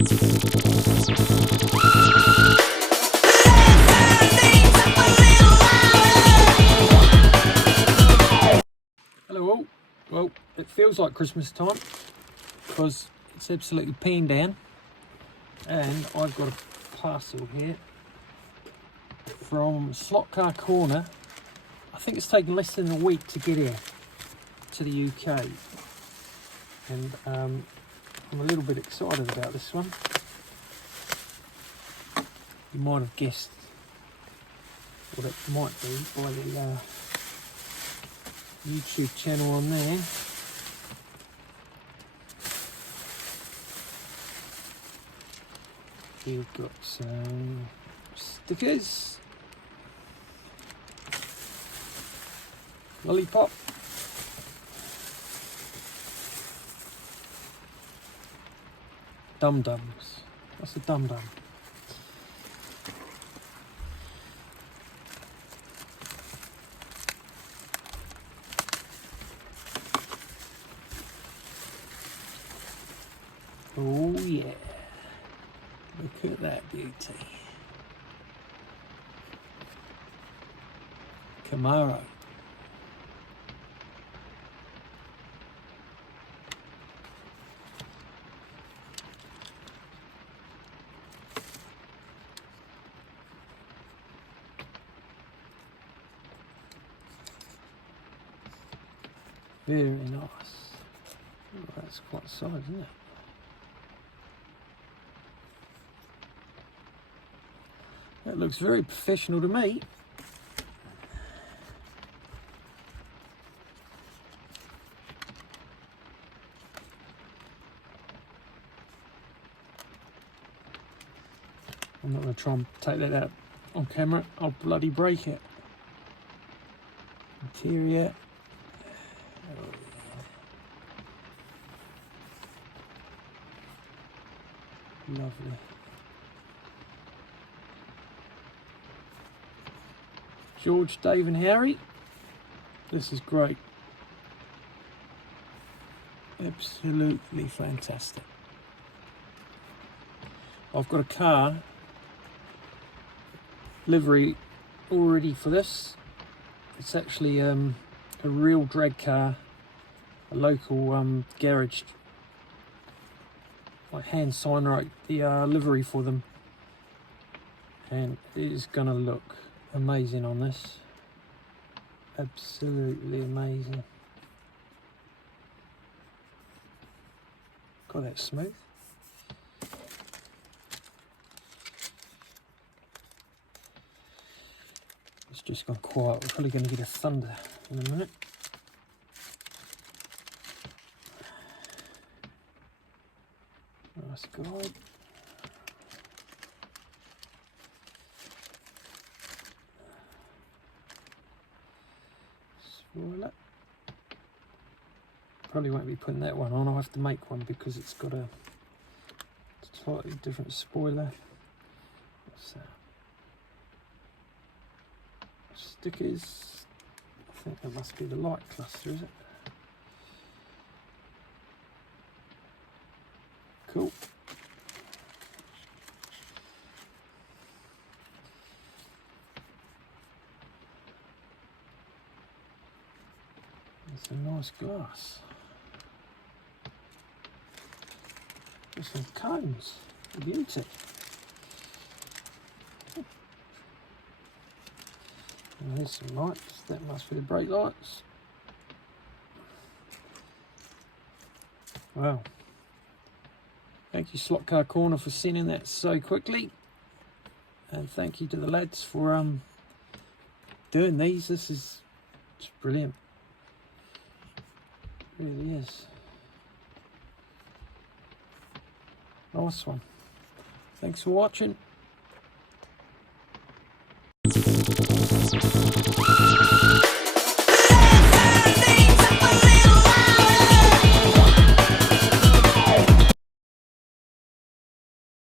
Hello all. Well, it feels like Christmas time because it's absolutely peeing down, and I've got a parcel here from Slot Car Corner. I think it's taken less than a week to get here to the UK, and I'm a little bit excited about this one. You might have guessed what it might be by the YouTube channel on there. You've got some stickers, lollipop, dum-dums. What's a dum-dum? Oh yeah, look at that beauty. Camaro. Very nice. Oh, that's quite a size, isn't it? That looks very professional to me. I'm not going to try and take that out on camera. I'll bloody break it. Interior. Lovely. George, Dave and Harry. This is great. Absolutely fantastic. I've got a car livery already for this. It's actually a real drag car, a local garage. I hand sign wrote the livery for them, and it is gonna look amazing on this. Absolutely amazing. God, that's smooth. It's just gone quiet. We're probably going to get a thunder in a minute. Nice guide. Spoiler. Probably won't be putting that one on. I'll have to make one because it's got a slightly different spoiler. What's that? Stickers. I think that must be the light cluster, is it? Cool. It's a nice glass. There's some cones. Beauty. And there's some lights. That must be the brake lights. Wow. Thank you, Slot Car Corner, for sending that so quickly. And thank you to the lads for doing these. This is just brilliant. It really is. Nice one. Thanks for watching.